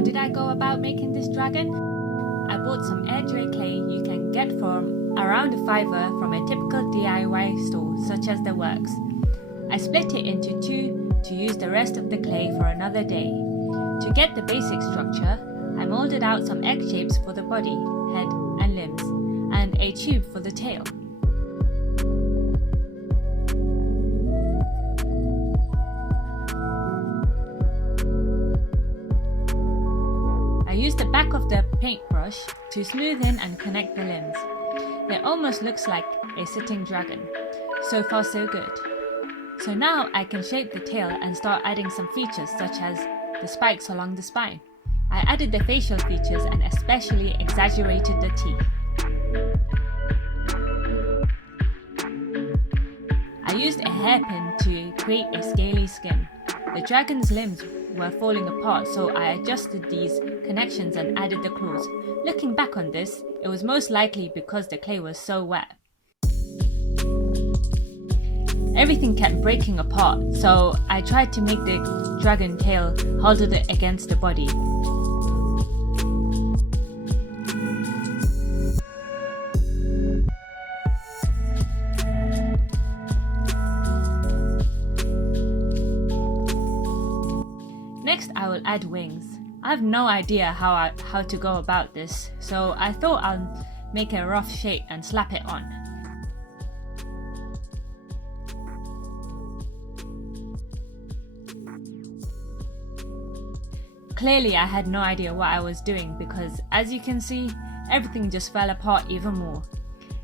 How did I go about making this dragon? I bought some air dry clay you can get from around a fiver from a typical DIY store such as The Works. I split it into two to use the rest of the clay for another day. To get the basic structure, I molded out some egg shapes for the body, head and limbs, and a tube for the tail. I used the back of the paintbrush to smooth in and connect the limbs. It almost looks like a sitting dragon. So far so good. So now I can shape the tail and start adding some features such as the spikes along the spine. I added the facial features and especially exaggerated the teeth. I used a hairpin to create a scaly skin. The dragon's limbs were falling apart, so I adjusted these connections and added the claws. Looking back on this, it was most likely because the clay was so wet. Everything kept breaking apart, so I tried to make the dragon tail hold it against the body. Next, I will add wings. I have no idea how to go about this, so I thought I'll make a rough shape and slap it on. Clearly, I had no idea what I was doing because, as you can see, everything just fell apart even more.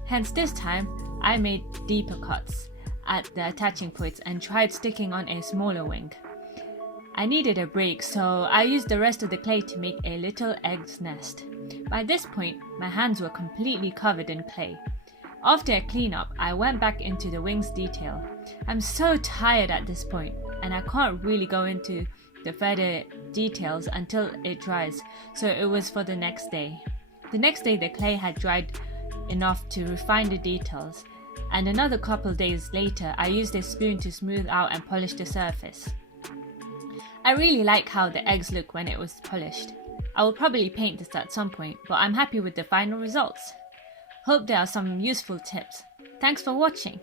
Hence this time, I made deeper cuts at the attaching points and tried sticking on a smaller wing. I needed a break, so I used the rest of the clay to make a little egg's nest. By this point, my hands were completely covered in clay. After a cleanup, I went back into the wings detail. I'm so tired at this point, and I can't really go into the further details until it dries, so it was for the next day. The next day the clay had dried enough to refine the details, and another couple days later I used a spoon to smooth out and polish the surface. I really like how the eggs look when it was polished. I will probably paint this at some point, but I'm happy with the final results. Hope there are some useful tips. Thanks for watching.